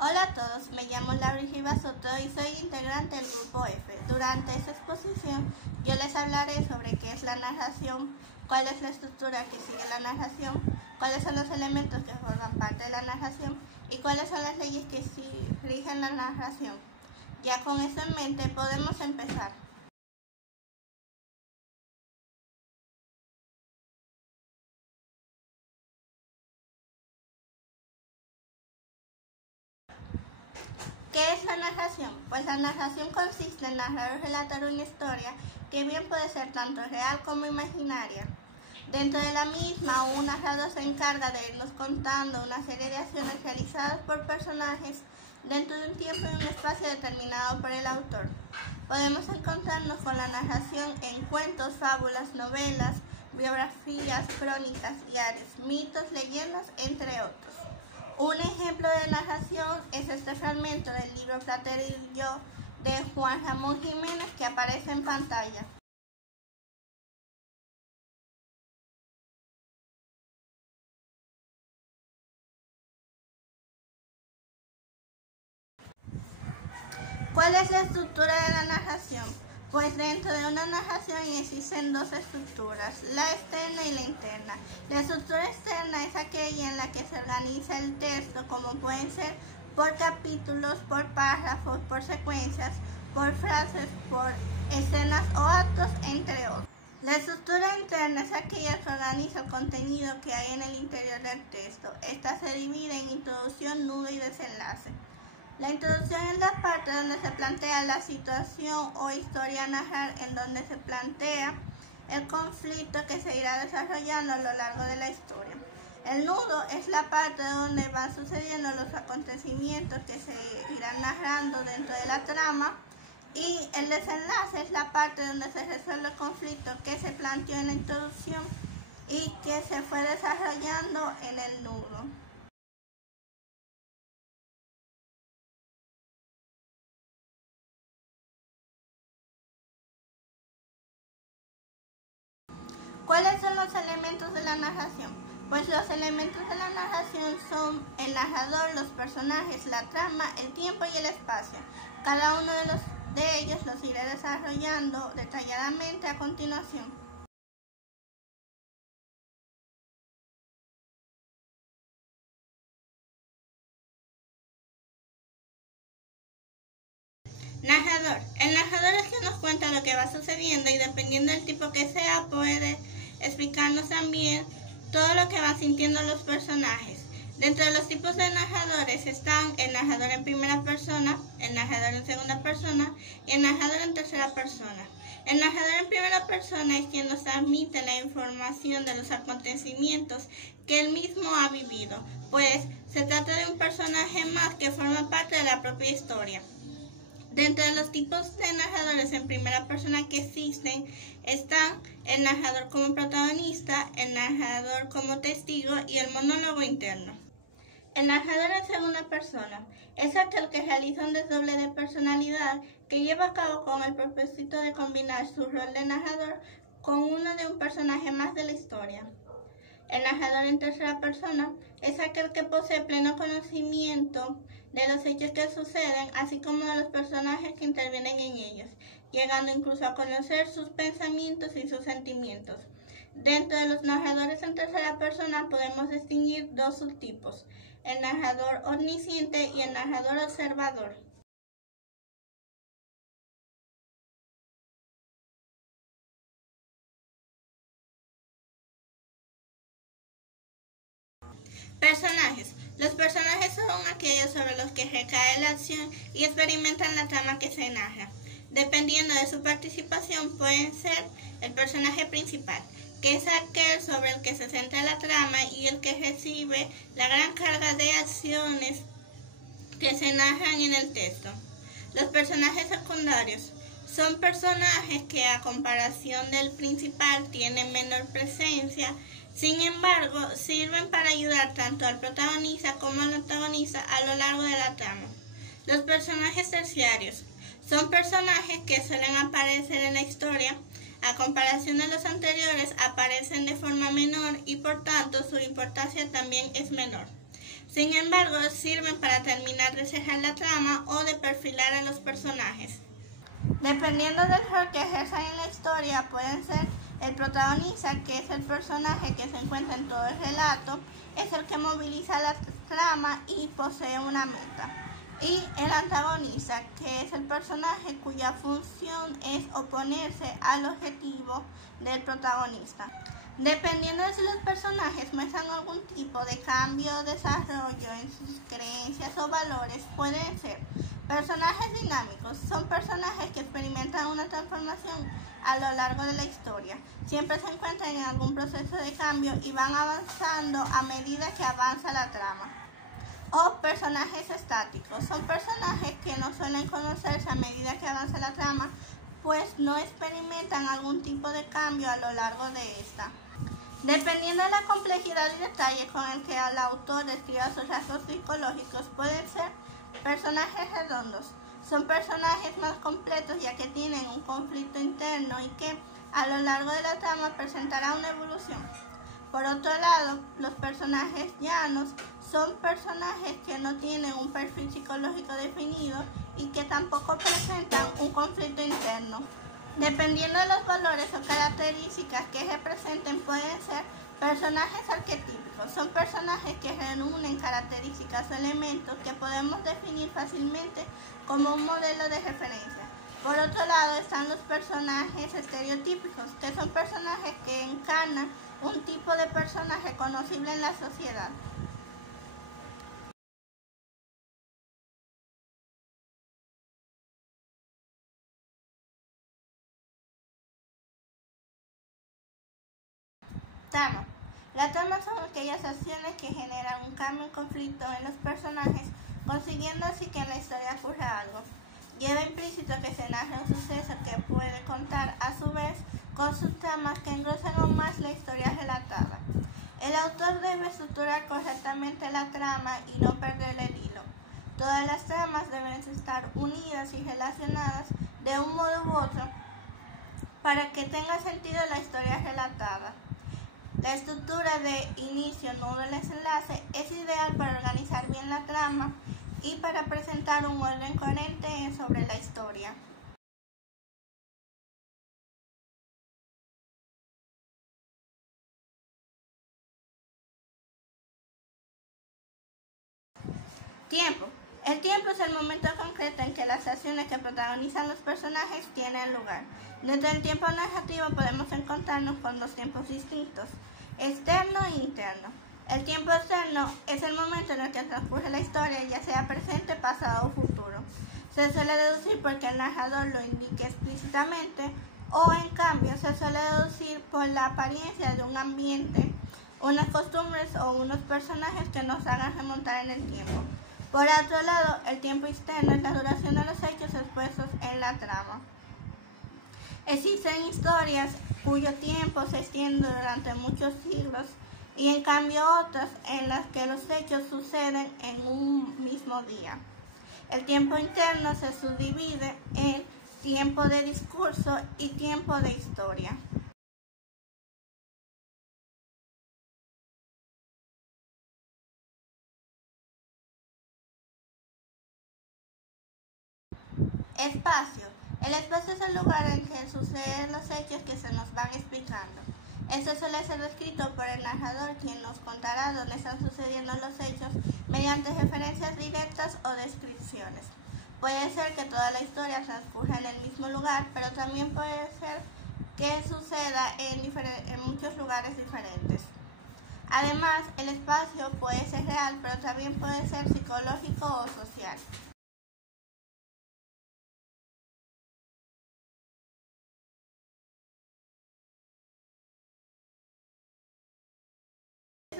Hola a todos, me llamo Laura Soto y soy integrante del Grupo F. Durante esta exposición yo les hablaré sobre qué es la narración, cuál es la estructura que sigue la narración, cuáles son los elementos que forman parte de la narración y cuáles son las leyes que rigen la narración. Ya con eso en mente podemos empezar. ¿Qué es la narración? Pues la narración consiste en narrar o relatar una historia que bien puede ser tanto real como imaginaria. Dentro de la misma, un narrador se encarga de irnos contando una serie de acciones realizadas por personajes dentro de un tiempo y un espacio determinado por el autor. Podemos encontrarnos con la narración en cuentos, fábulas, novelas, biografías, crónicas, diarios, mitos, leyendas, entre otros. Un ejemplo de narración es este fragmento del libro Platero y yo de Juan Ramón Jiménez que aparece en pantalla. ¿Cuál es la estructura de la narración? Pues dentro de una narración existen dos estructuras, la externa y la interna. La estructura externa es aquella en la que se organiza el texto, como pueden ser por capítulos, por párrafos, por secuencias, por frases, por escenas o actos, entre otros. La estructura interna es aquella que organiza el contenido que hay en el interior del texto. Esta se divide en introducción, nudo y desenlace. La introducción es la parte donde se plantea la situación o historia a narrar, en donde se plantea el conflicto que se irá desarrollando a lo largo de la historia. El nudo es la parte donde van sucediendo los acontecimientos que se irán narrando dentro de la trama, y el desenlace es la parte donde se resuelve el conflicto que se planteó en la introducción y que se fue desarrollando en el nudo. ¿Cuáles son los elementos de la narración? Pues los elementos de la narración son el narrador, los personajes, la trama, el tiempo y el espacio. Cada uno de ellos los iré desarrollando detalladamente a continuación. Narrador. El narrador es quien nos cuenta lo que va sucediendo y dependiendo del tipo que sea puede explicarnos también todo lo que van sintiendo los personajes. Dentro de los tipos de narradores están el narrador en primera persona, el narrador en segunda persona y el narrador en tercera persona. El narrador en primera persona es quien nos transmite la información de los acontecimientos que él mismo ha vivido, pues se trata de un personaje más que forma parte de la propia historia. Dentro de los tipos de narradores en primera persona que existen están el narrador como protagonista, el narrador como testigo y el monólogo interno. El narrador en segunda persona es aquel que realiza un desdoble de personalidad que lleva a cabo con el propósito de combinar su rol de narrador con uno de un personaje más de la historia. El narrador en tercera persona es aquel que posee pleno conocimiento de los hechos que suceden, así como de los personajes que intervienen en ellos, llegando incluso a conocer sus pensamientos y sus sentimientos. Dentro de los narradores en tercera persona podemos distinguir dos subtipos, el narrador omnisciente y el narrador observador. Personajes. Los personajes son aquellos sobre los que recae la acción y experimentan la trama que se narra. Dependiendo de su participación pueden ser el personaje principal, que es aquel sobre el que se centra la trama y el que recibe la gran carga de acciones que se narran en el texto. Los personajes secundarios son personajes que a comparación del principal tienen menor presencia. Sin embargo, sirven para ayudar tanto al protagonista como al antagonista a lo largo de la trama. Los personajes terciarios son personajes que suelen aparecer en la historia, a comparación de los anteriores aparecen de forma menor y por tanto su importancia también es menor. Sin embargo, sirven para terminar de cerrar la trama o de perfilar a los personajes. Dependiendo del rol que ejerzan en la historia, pueden ser el protagonista, que es el personaje que se encuentra en todo el relato, es el que moviliza la trama y posee una meta. Y el antagonista, que es el personaje cuya función es oponerse al objetivo del protagonista. Dependiendo de si los personajes muestran algún tipo de cambio o desarrollo en sus creencias o valores, pueden ser personajes dinámicos. Son personajes que experimentan una transformación a lo largo de la historia. Siempre se encuentran en algún proceso de cambio y van avanzando a medida que avanza la trama. O personajes estáticos. Son personajes que no suelen conocerse a medida que avanza la trama, pues no experimentan algún tipo de cambio a lo largo de esta. Dependiendo de la complejidad y detalle con el que el autor describa sus rasgos psicológicos, pueden ser personajes redondos. Son personajes más completos ya que tienen un conflicto interno y que a lo largo de la trama presentará una evolución. Por otro lado, los personajes llanos son personajes que no tienen un perfil psicológico definido y que tampoco presentan un conflicto interno. Dependiendo de los valores o características que representen, pueden ser personajes arquetípicos. Son personajes que reúnen características o elementos que podemos definir fácilmente como un modelo de referencia. Por otro lado están los personajes estereotípicos, que son personajes que encarnan un tipo de persona reconocible en la sociedad. Trama. La trama son aquellas acciones que generan un cambio en conflicto en los personajes, consiguiendo así que en la historia ocurra algo. Lleva implícito que se narra un suceso que puede contar a su vez con subtramas que engrosan aún más la historia relatada. El autor debe estructurar correctamente la trama y no perder el hilo. Todas las tramas deben estar unidas y relacionadas de un modo u otro para que tenga sentido la historia relatada. La estructura de inicio, nudo y desenlace es ideal para organizar bien la trama y para presentar un orden coherente sobre la historia. Tiempo. El tiempo es el momento concreto en que las acciones que protagonizan los personajes tienen lugar. Dentro del tiempo narrativo podemos encontrarnos con dos tiempos distintos: externo e interno. El tiempo externo es el momento en el que transcurre la historia, ya sea presente, pasado o futuro. Se suele deducir porque el narrador lo indique explícitamente, o en cambio se suele deducir por la apariencia de un ambiente, unas costumbres o unos personajes que nos hagan remontar en el tiempo. Por otro lado, el tiempo externo es la duración de los hechos expuestos en la trama. Existen historias cuyo tiempo se extiende durante muchos siglos y en cambio otras en las que los hechos suceden en un mismo día. El tiempo interno se subdivide en tiempo de discurso y tiempo de historia. Espacio. El espacio es el lugar en que suceden los hechos que se nos van explicando. Esto suele ser descrito por el narrador, quien nos contará dónde están sucediendo los hechos mediante referencias directas o descripciones. Puede ser que toda la historia transcurra en el mismo lugar, pero también puede ser que suceda en muchos lugares diferentes. Además, el espacio puede ser real, pero también puede ser psicológico o social.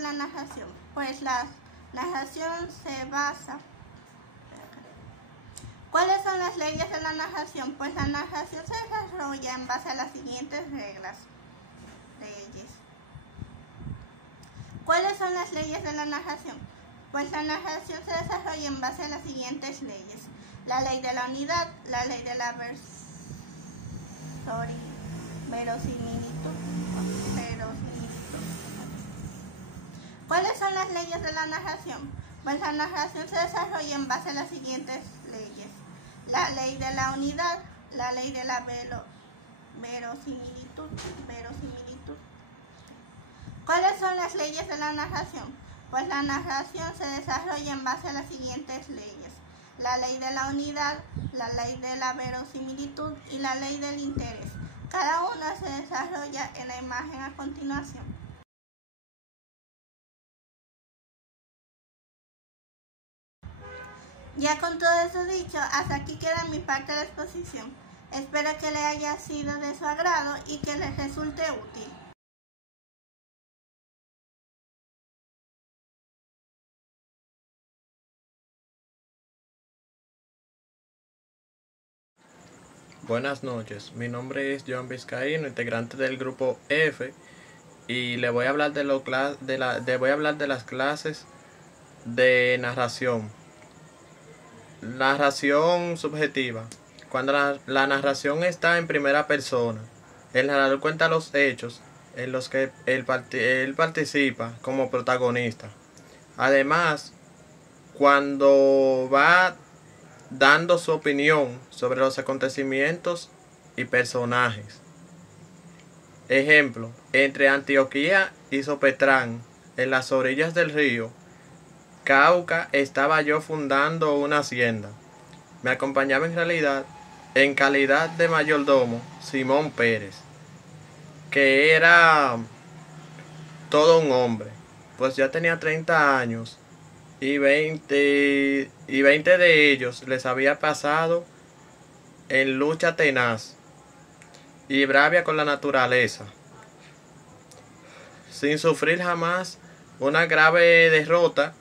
La narración, pues la narración se basa. ¿Cuáles son las leyes de la narración? Pues la narración se desarrolla en base a las siguientes reglas. Leyes. ¿Cuáles son las leyes de la narración? Pues la narración se desarrolla en base a las siguientes leyes: la ley de la unidad, la ley de la verosimilitud. ¿Cuáles son las leyes de la narración? Pues la narración se desarrolla en base a las siguientes leyes: la ley de la unidad, la ley de la verosimilitud. ¿Cuáles son las leyes de la narración? Pues la narración se desarrolla en base a las siguientes leyes: la ley de la unidad, la ley de la verosimilitud y la ley del interés. Cada una se desarrolla en la imagen a continuación. Ya con todo eso dicho, hasta aquí queda mi parte de la exposición. Espero que le haya sido de su agrado y que les resulte útil. Buenas noches, mi nombre es Joan Vizcaíno, integrante del grupo F, y le voy a hablar de las clases de narración. Narración subjetiva. Cuando la narración está en primera persona, el narrador cuenta los hechos en los que él participa como protagonista. Además, cuando va dando su opinión sobre los acontecimientos y personajes. Ejemplo, entre Antioquía y Sopetrán, en las orillas del río Cauca, estaba yo fundando una hacienda. Me acompañaba en calidad de mayordomo, Simón Pérez, que era todo un hombre, pues ya tenía 30 años y 20 de ellos les había pasado en lucha tenaz y bravia con la naturaleza, sin sufrir jamás una grave derrota.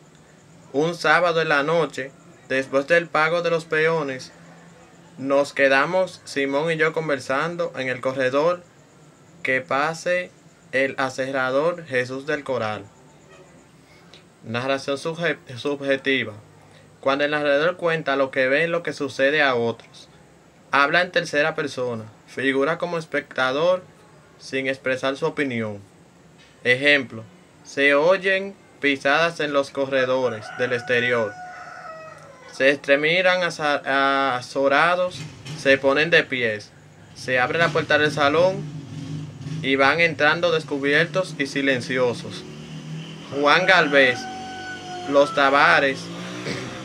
Un sábado en la noche, después del pago de los peones, nos quedamos Simón y yo conversando en el corredor que pase el aserrador Jesús del Coral. Narración subjetiva. Cuando el narrador cuenta lo que ve y lo que sucede a otros. Habla en tercera persona. Figura como espectador sin expresar su opinión. Ejemplo. Se oyen pisadas en los corredores del exterior. Se miran azorados, se ponen de pies. Se abre la puerta del salón y van entrando descubiertos y silenciosos. Juan Galvez, los Tavares,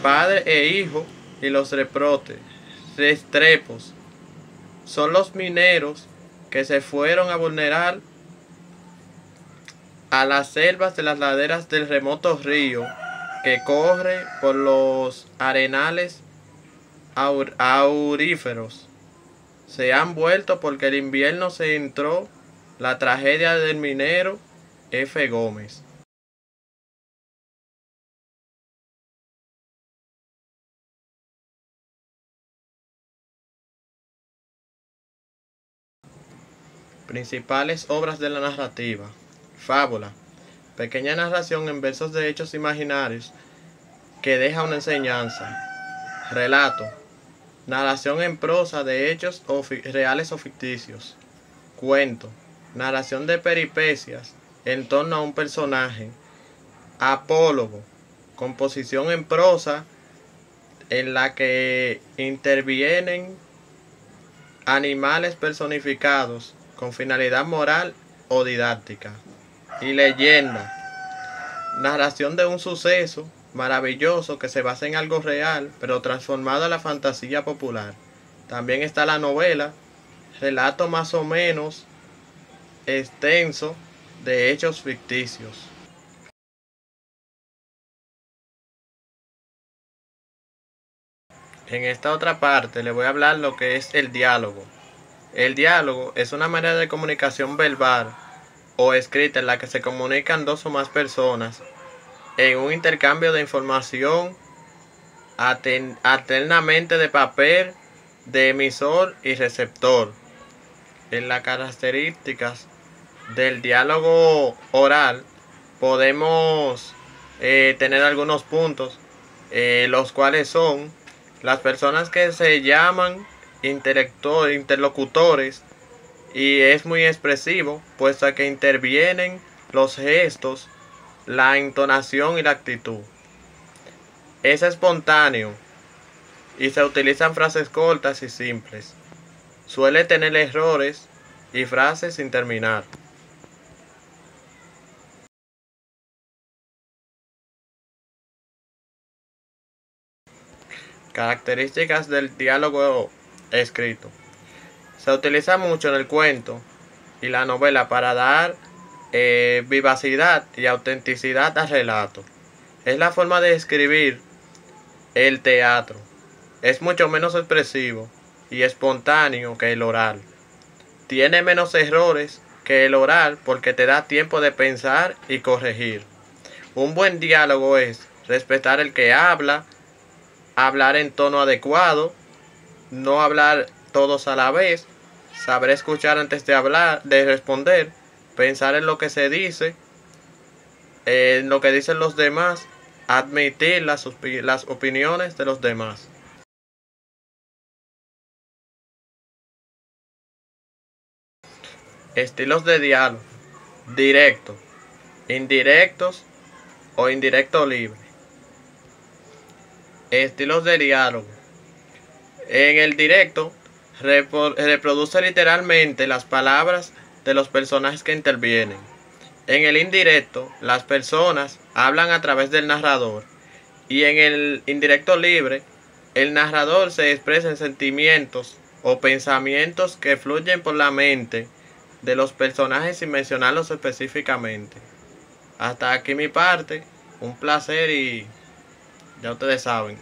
padre e hijo, y los Restrepos son los mineros que se fueron a vulnerar a las selvas de las laderas del remoto río que corre por los arenales auríferos. Se han vuelto porque el invierno se entró. La tragedia del minero F. Gómez. Principales obras de la narrativa. Fábula. Pequeña narración en versos de hechos imaginarios que deja una enseñanza. Relato. Narración en prosa de hechos reales o ficticios. Cuento. Narración de peripecias en torno a un personaje. Apólogo. Composición en prosa en la que intervienen animales personificados con finalidad moral o didáctica. Y leyenda. Narración de un suceso maravilloso que se basa en algo real, pero transformado a la fantasía popular. También está la novela, relato más o menos extenso de hechos ficticios. En esta otra parte le voy a hablar lo que es el diálogo. El diálogo es una manera de comunicación verbal o escrita en la que se comunican dos o más personas en un intercambio de información alternamente de papel, de emisor y receptor. En las características del diálogo oral podemos tener algunos puntos, los cuales son las personas que se llaman interlocutores, y es muy expresivo, puesto que intervienen los gestos, la entonación y la actitud. Es espontáneo y se utilizan frases cortas y simples. Suele tener errores y frases sin terminar. Características del diálogo escrito. Se utiliza mucho en el cuento y la novela para dar vivacidad y autenticidad al relato. Es la forma de escribir el teatro. Es mucho menos expresivo y espontáneo que el oral. Tiene menos errores que el oral porque te da tiempo de pensar y corregir. Un buen diálogo es respetar el que habla, hablar en tono adecuado, no hablar todos a la vez, saber escuchar antes de hablar, de responder, pensar en lo que se dice, en lo que dicen los demás, admitir las opiniones de los demás. Estilos de diálogo: directo, indirectos o indirecto libre. Estilos de diálogo. En el directo, reproduce literalmente las palabras de los personajes que intervienen. En el indirecto, las personas hablan a través del narrador. Y en el indirecto libre, el narrador se expresa en sentimientos o pensamientos que fluyen por la mente de los personajes sin mencionarlos específicamente. Hasta aquí mi parte. Un placer y ya ustedes saben.